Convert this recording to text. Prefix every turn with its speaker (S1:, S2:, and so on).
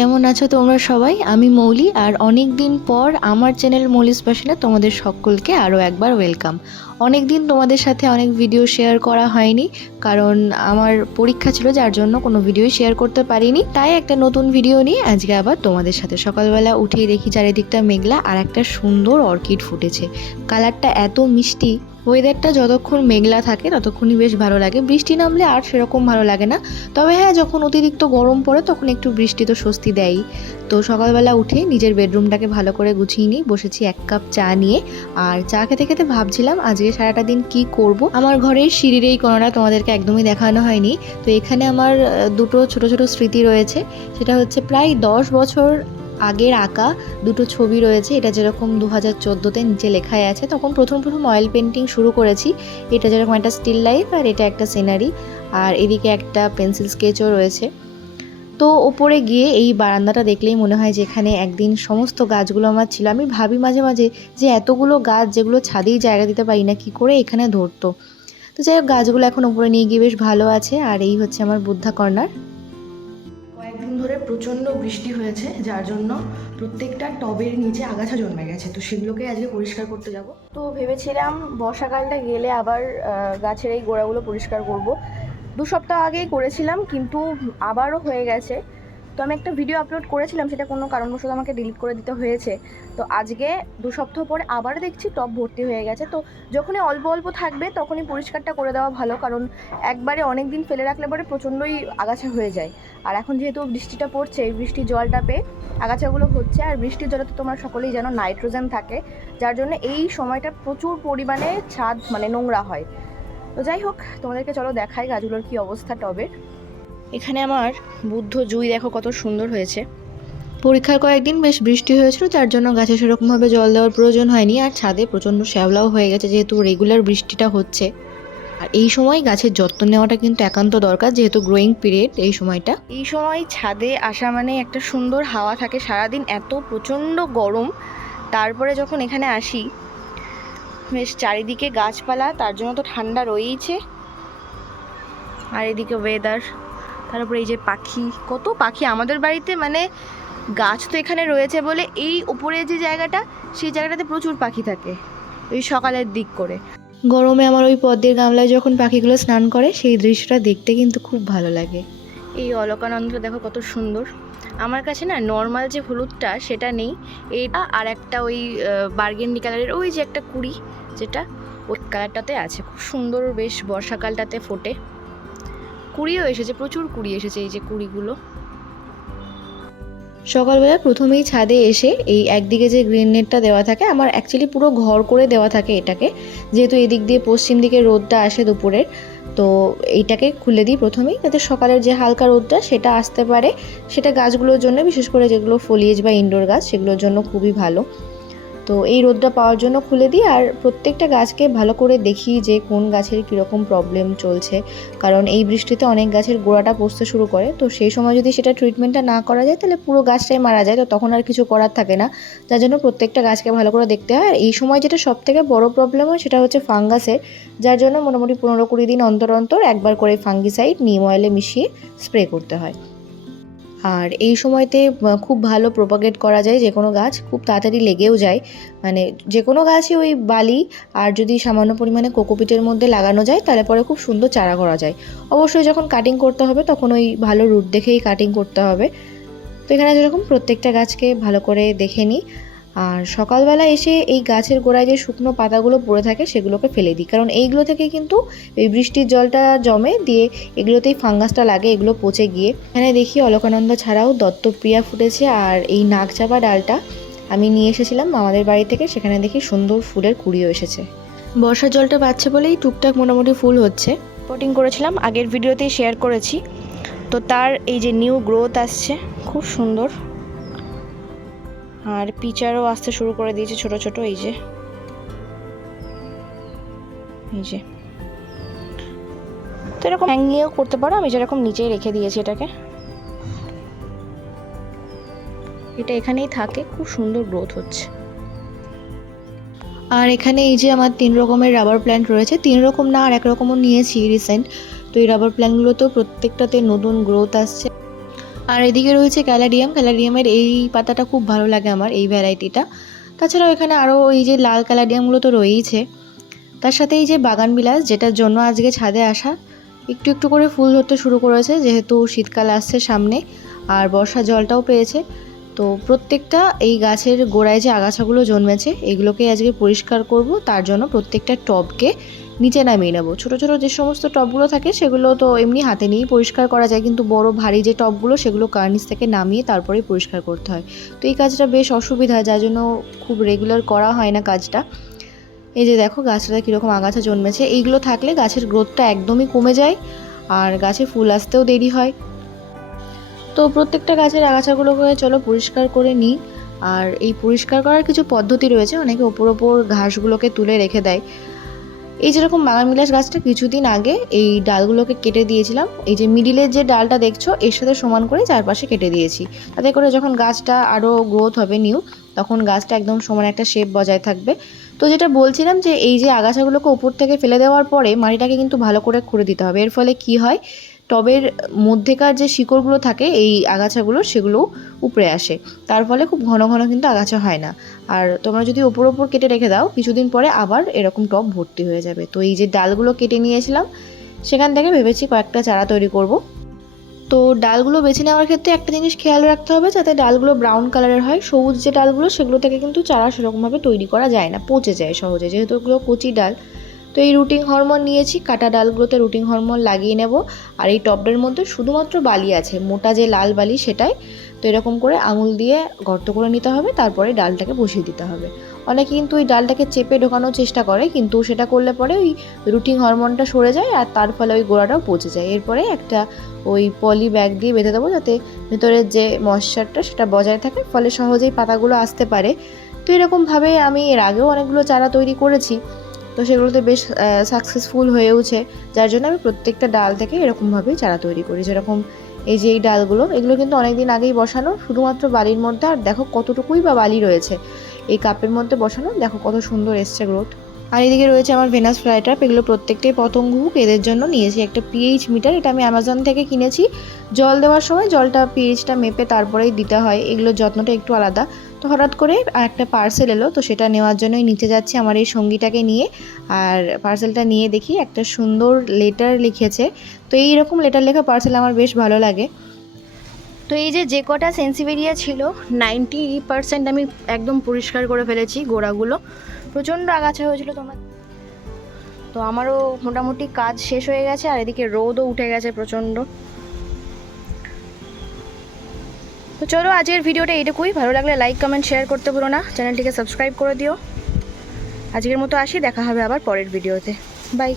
S1: কেমন আছো তোমরা সবাই? আমি মৌলি আর অনেক দিন পর আমার চ্যানেল মৌলিস প্যাশনে তোমাদের সকলকে আরও একবার ওয়েলকাম। অনেক দিন তোমাদের সাথে অনেক ভিডিও শেয়ার করা হয়নি, কারণ আমার পরীক্ষা ছিল, যার জন্য কোনো ভিডিও শেয়ার করতে পারিনি। তাই একটা নতুন ভিডিও নিয়ে আজকে আবার তোমাদের সাথে সকালবেলা উঠেই দেখি চারিদিকটা মেঘলা আর একটা সুন্দর অর্কিড ফুটেছে। কালারটা এত মিষ্টি ওয়েদারটা যতক্ষণ মেঘলা থাকে, ততক্ষণই বেশ ভালো লাগে। বৃষ্টি নামলে আর সেরকম ভালো লাগে না। তবে হ্যাঁ যখন অতিরিক্ত গরম পড়ে, তখন একটু বৃষ্টি তো স্বস্তি দেয়ই। তো সকালবেলা উঠে নিজের বেডরুমটাকে ভালো করে গুছিয়ে নিই। বসেছি এক কাপ চা নিয়ে। আর চা খেতে খেতে ভাবছিলাম, আজকে সারাটা দিন কি করব? আমার ঘরের সিঁড়ির এই কোণাটা তোমাদেরকে একদমই দেখানো হয়নি। তো এখানে আমার দুটো ছোট ছোট স্মৃতি রয়েছে। সেটা হচ্ছে প্রায় দশ বছর আগের আঁকা দুটো ছবি রয়েছে। এটা যেরকম দু হাজার চোদ্দোতে নিচে লেখাই আছে। তখন প্রথম প্রথম অয়েল পেন্টিং শুরু করেছি। এটা যেরকম একটা স্টিল লাইফ আর এটা একটা সিনারি আর এদিকে একটা পেন্সিল স্কেচও রয়েছে। তো ওপরে গিয়ে এই বারান্দাটা দেখলেই মনে হয় যে এখানে একদিন সমস্ত গাছগুলো আমার ছিল। আমি ভাবি মাঝে মাঝে যে এতগুলো গাছ যেগুলো ছাদেই জায়গা দিতে পারি না, কী করে এখানে ধরতো? তো যাই হোক, গাছগুলো এখন ওপরে নিয়ে গিয়ে বেশ ভালো আছে। আর এই হচ্ছে আমার বুদ্ধা কর্নার।
S2: কয়েকদিন ধরে প্রচণ্ড বৃষ্টি হয়েছে, যার জন্য প্রত্যেকটা টবের নিচে আগাছা জন্মে গেছে। তো সেগুলোকে আজকে পরিষ্কার করতে যাব।
S3: তো ভেবেছিলাম বর্ষাকালটা গেলে আবার গাছের এই গোড়াগুলো পরিষ্কার করব। দু সপ্তাহ আগেই করেছিলাম, কিন্তু আবারও হয়ে গেছে। তো আমি একটা ভিডিও আপলোড করেছিলাম, সেটা কোনো কারণবশত আমাকে ডিলিট করে দিতে হয়েছে। তো আজকে দু সপ্তাহ পরে আবার দেখছি টব ভর্তি হয়ে গেছে। তো যখনই অল্প অল্প থাকবে, তখনই পরিষ্কারটা করে দেওয়া ভালো, কারণ একবারে অনেক দিন ফেলে রাখলে পরে প্রচণ্ডই আগাছা হয়ে যায়। আর এখন যেহেতু বৃষ্টিটা পড়ছে, এই বৃষ্টির জলটা পেয়ে আগাছাগুলো হচ্ছে, আর বৃষ্টির জলে তো তোমরা সকলেই জানো নাইট্রোজেন থাকে, যার জন্য এই সময়টা প্রচুর পরিমাণে ছাদ মানে নোংরা হয়। তো যাই হোক, তোমাদেরকে চলো দেখাই গাছগুলোর কি অবস্থা টবের। এখানে আমার বুদ্ধ জুই দেখো কত সুন্দর হয়েছে।
S1: পরীক্ষার কয়েকদিন বেশ বৃষ্টি হয়েছিল যার জন্য গাছে সেরকমভাবে জল দেওয়ার প্রয়োজন হয়নি আর ছাদে প্রচণ্ড শ্যাওলাও হয়ে গেছে যেহেতু রেগুলার বৃষ্টিটা হচ্ছে। আর এই সময় গাছের যত্ন নেওয়াটা কিন্তু একান্ত দরকার যেহেতু গ্রোয়িং পিরিয়ড এই সময়টা।
S3: এই সময় ছাদে আসা মানে একটা সুন্দর হাওয়া থাকে সারাদিন এত প্রচণ্ড গরম। তারপরে যখন এখানে আসি বেশ চারিদিকে গাছপালা তার জন্য তো ঠান্ডা রয়েইছে। আর এদিকে ওয়েদার তারপরে এই যে পাখি কত পাখি আমাদের বাড়িতে মানে গাছ তো এখানে রয়েছে বলে এই উপরে যে জায়গাটা সেই জায়গাটাতে প্রচুর পাখি থাকে ওই সকালের দিক করে।
S1: গরমে আমার ওই পদ্মের গামলায় যখন পাখিগুলো স্নান করে সেই দৃশ্যটা দেখতে কিন্তু খুব ভালো লাগে।
S3: এই অলকানন্দটা দেখো কত সুন্দর। আমার কাছে না নর্মাল যে হলুদটা সেটা নেই। এটা আর একটা ওই বার্গেন্ডি কালারের ওই যে একটা কুড়ি যেটা ওই কালারটাতে আছে। খুব সুন্দর বেশ বর্ষাকালটাতে ফোটে। কুড়িও এসেছে, প্রচুর কুড়ি এসেছে এই যে কুড়িগুলো।
S1: সকালবেলা প্রথমেই ছাদে এসে এই একদিকে যে গ্রিন নেটটা দেওয়া থাকে, আমার অ্যাকচুয়ালি পুরো ঘর করে দেওয়া থাকে এটাকে। যেহেতু এদিক দিয়ে পশ্চিম দিকে রোদটা আসে দুপুরের, তো এইটাকে খুলে দিই প্রথমেই। যাতে সকালের যে হালকা রোদটা, সেটা আসতে পারে। সেটা গাছগুলোর জন্য, বিশেষ করে যেগুলো ফলিয়েজ বা ইনডোর গাছ, সেগুলোর জন্য খুবই ভালো। তো এই রোদটা পাওয়ার জন্য খুলে দিই আর প্রত্যেকটা গাছকে ভালো করে দেখি যে কোন গাছের কীরকম প্রবলেম চলছে। কারণ এই বৃষ্টিতে অনেক গাছের গোড়াটা পচতে শুরু করে। তো সেই সময় যদি সেটা ট্রিটমেন্টটা না করা যায়, তাহলে পুরো গাছটাই মারা যায়। তো তখন আর কিছু করার থাকে না। যার জন্য প্রত্যেকটা গাছকে ভালো করে দেখতে হয়। আর এই সময় যেটা সব থেকে বড় প্রবলেম হয়, সেটা হচ্ছে ফাঙ্গাসের। যার জন্য মোটামুটি পনেরো কুড়ি দিন অন্তর অন্তর একবার করে ফাঙ্গিসাইড নিম অয়েলে মিশিয়ে স্প্রে করতে হয়। আর এই সময়তে খুব ভালো প্রোপাগেট করা যায় যে কোনো গাছ, খুব তাড়াতাড়ি লেগেও যায়। মানে যে কোনো গাছই ওই বালি আর যদি সামান্য পরিমাণে কোকোপিটের মধ্যে লাগানো যায়, তাহলে পরে খুব সুন্দর চারা করা যায়। অবশ্যই যখন কাটিং করতে হবে, তখন ওই ভালো রুট দেখেই কাটিং করতে হবে। তো এখানে যেরকম প্রত্যেকটা গাছকে ভালো করে দেখে নিই। আর সকালবেলা এসে এই গাছের গোড়ায় যে শুকনো পাতাগুলো পড়ে থাকে সেগুলোকে ফেলে দিই। কারণ এইগুলো থেকে কিন্তু এই বৃষ্টির জলটা জমে দিয়ে এগুলোতেই ফাঙ্গাসটা লাগে, এগুলো পচে গিয়ে। এখানে দেখি অলকানন্দ ছাড়াও দত্তপ্রিয়া ফুটেছে আর এই নাকচাপা ডালটা আমি নিয়ে এসেছিলাম আমাদের বাড়ি থেকে, সেখানে দেখি সুন্দর ফুলের কুড়িও এসেছে। বর্ষার জলটা পাচ্ছে বলেই টুকটাক মোটামুটি ফুল হচ্ছে।
S3: পটিং করেছিলাম, আগের ভিডিওতেই শেয়ার করেছি। তো তার এই যে নিউ গ্রোথ আসছে, খুব সুন্দর। আর পিচারও আসতে শুরু করে দিয়েছে ছোট ছোট, এই যে। এই যে। তো এরকম হ্যাঙ্গিংও করতে পারো, আমি যেরকম নিচেই রেখে দিয়েছি এটাকে। এটা এখানেই থাকে, খুব সুন্দর গ্রোথ হচ্ছে।
S1: আর এখানে এই যে আমার তিন রকমের রাবার প্ল্যান্ট রয়েছে, তিন রকম না আর এক রকমও নিয়েছি রিসেন্ট তো এই রাবার প্ল্যান্টগুলোতেও প্রত্যেকটাতে নতুন গ্রোথ আসছে। আর এদিকে রয়েছে ক্যালাডিয়াম। ক্যালাডিয়ামের এই পাতাটা খুব ভালো লাগে আমার, এই ভ্যারাইটিটা। তাছাড়াও এখানে আরও এই যে লাল ক্যালাডিয়ামগুলো তো রয়েইছে। তার সাথে এই যে বাগান বিলাস, যেটার জন্য আজকে ছাদে আসা, একটু একটু করে ফুল ধরতে শুরু করেছে, যেহেতু শীতকাল আসছে সামনে, আর বর্ষা জলটাও পেয়েছে। তো প্রত্যেকটা এই গাছের গোড়ায় যে আগাছাগুলো জন্মেছে এগুলোকে আজকে পরিষ্কার করব। তার জন্য প্রত্যেকটা টবকে নিচে নামিয়ে নেব। ছোটো ছোটো যে সমস্ত টবগুলো থাকে, সেগুলো তো এমনি হাতে নিয়েই পরিষ্কার করা যায়। কিন্তু বড়, ভারী যে টবগুলো সেগুলো কার্নিস থেকে নামিয়ে তারপরেই পরিষ্কার করতে হয়। তো এই কাজটা বেশ অসুবিধা, যার জন্য খুব রেগুলার করা হয় না কাজটা। এই যে দেখো, গাছটা কীরকম আগাছা জন্মেছে। এইগুলো থাকলে গাছের গ্রোথটা একদমই কমে যায়, আর গাছে ফুল আসতেও দেরি হয়। তো প্রত্যেকটা গাছের আগাছাগুলোকে চলো পরিষ্কার করে নিই। আর এই পরিষ্কার করার কিছু পদ্ধতি রয়েছে, অনেকে ওপর ওপর ঘাসগুলোকে তুলে রেখে দেয়। এই যেরকম বাগান বিলাস গাছটা কিছুদিন আগে এই ডালগুলোকে কেটে দিয়েছিলাম, এই যে মিডিলের যে ডালটা দেখছ, এর সাথে সমান করে চারপাশে কেটে দিয়েছি। তাতে করে যখন গাছটা আরও গ্রোথ হবে নিউ তখন গাছটা একদম সমান একটা শেপ বজায় থাকবে। তো যেটা বলছিলাম যে এই যে আগাছাগুলোকে উপর থেকে ফেলে দেওয়ার পরে মাটিটাকে কিন্তু ভালো করে খুঁড়ে দিতে হবে। এর ফলে কি হয়, টবের মধ্যেকার যে শিকড়গুলো থাকে, এই আগাছাগুলো সেগুলো উপরে আসে। তার ফলে খুব ঘন ঘন কিন্তু আগাছা হয় না। আর তোমরা যদি ওপর ওপর কেটে রেখে দাও, কিছুদিন পরে আবার এরকম টব ভর্তি হয়ে যাবে। তো এই যে ডালগুলো কেটে নিয়েছিলাম, সেখান থেকে ভেবেছি কয়েকটা চারা তৈরি করব। তো ডালগুলো বেছে নেওয়ার ক্ষেত্রে একটা জিনিস খেয়াল রাখতে হবে, যাতে ডালগুলো ব্রাউন কালারের হয়। সবুজ যে ডালগুলো, সেগুলো থেকে কিন্তু চারা সেরকমভাবে তৈরি করা যায় না, পচে যায় সহজে। যেহেতু ওগুলো কচি ডাল, তো এই রুটিং হরমোন নিয়েছি। কাটা ডালগুলোতে রুটিং হরমোন লাগিয়ে নেব। আর এই টবটার মধ্যে শুধুমাত্র বালি আছে, মোটা যে লাল বালি সেটাই তো এরকম করে আঙুল দিয়ে গর্ত করে নিতে হবে, তারপরে ডালটাকে বসিয়ে দিতে হবে। অনেকে কিন্তু ওই ডালটাকে চেপে ঢোকানোর চেষ্টা করে, কিন্তু সেটা করলে পরে ওই রুটিং হরমোনটা সরে যায় আর তার ফলে ওই গোড়াটাও পচে যায়। এরপরে একটা ওই পলি ব্যাগ দিয়ে বেঁধে দেবো যাতে ভেতরের যে ময়শ্চারটা সেটা বজায় থাকে, ফলে সহজেই পাতাগুলো আসতে পারে। তো এরকমভাবে আমি এর আগেও অনেকগুলো চারা তৈরি করেছি, তো সেগুলোতে বেশ সাকসেসফুল হয়েওছে। যার জন্য আমি প্রত্যেকটা ডাল থেকে এরকমভাবেই চারা তৈরি করি। যেরকম এই যে এই ডালগুলো, এগুলো কিন্তু অনেকদিন আগেই বসানো, শুধুমাত্র বালির মধ্যে, আর দেখো কতটুকুই বা বালি রয়েছে। এই কাপের মধ্যে বসানো, দেখো কত সুন্দর এসছে গ্রোথ আর এদিকে রয়েছে আমার ভেনাস ফ্লাইটার এগুলো প্রত্যেকটাই পতঙ্গ হুক, এদের জন্য নিয়েছি একটা পিএইচ মিটার এটা আমি অ্যামাজন থেকে কিনেছি। জল দেওয়ার সময় জলটা পিএইচটা মেপে তারপরেই দিতে হয়, এগুলোর যত্নটা একটু আলাদা। তো হঠাৎ করে একটা পার্সেল এলো, তো সেটা নেওয়ার জন্যই নিচে যাচ্ছি আমার এই সঙ্গীটাকে নিয়ে। আর পার্সেলটা নিয়ে দেখি একটা সুন্দর লেটার লিখেছে। তো এই রকম লেটার লেখা পার্সেল আমার বেশ ভালো লাগে। তো এই যে যে কটা সেন্সিভেরিয়া ছিল নাইনটি পার্সেন্ট আমি একদম পরিষ্কার করে ফেলেছি গোড়াগুলো। প্রচণ্ড আগাছা হয়েছিল তোমার। তো আমারও মোটামুটি কাজ শেষ হয়ে গেছে, আর এদিকে রোদও উঠে গেছে প্রচণ্ড। তো চলো আজকের ভিডিওটা এইটুকুই। ভালো লাগলে লাইক কমেন্ট শেয়ার করতে ভুলো না। চ্যানেলটিকে সাবস্ক্রাইব করে দিও। আজকের মতো আসি, দেখা হবে আবার পরের ভিডিওতে। বাই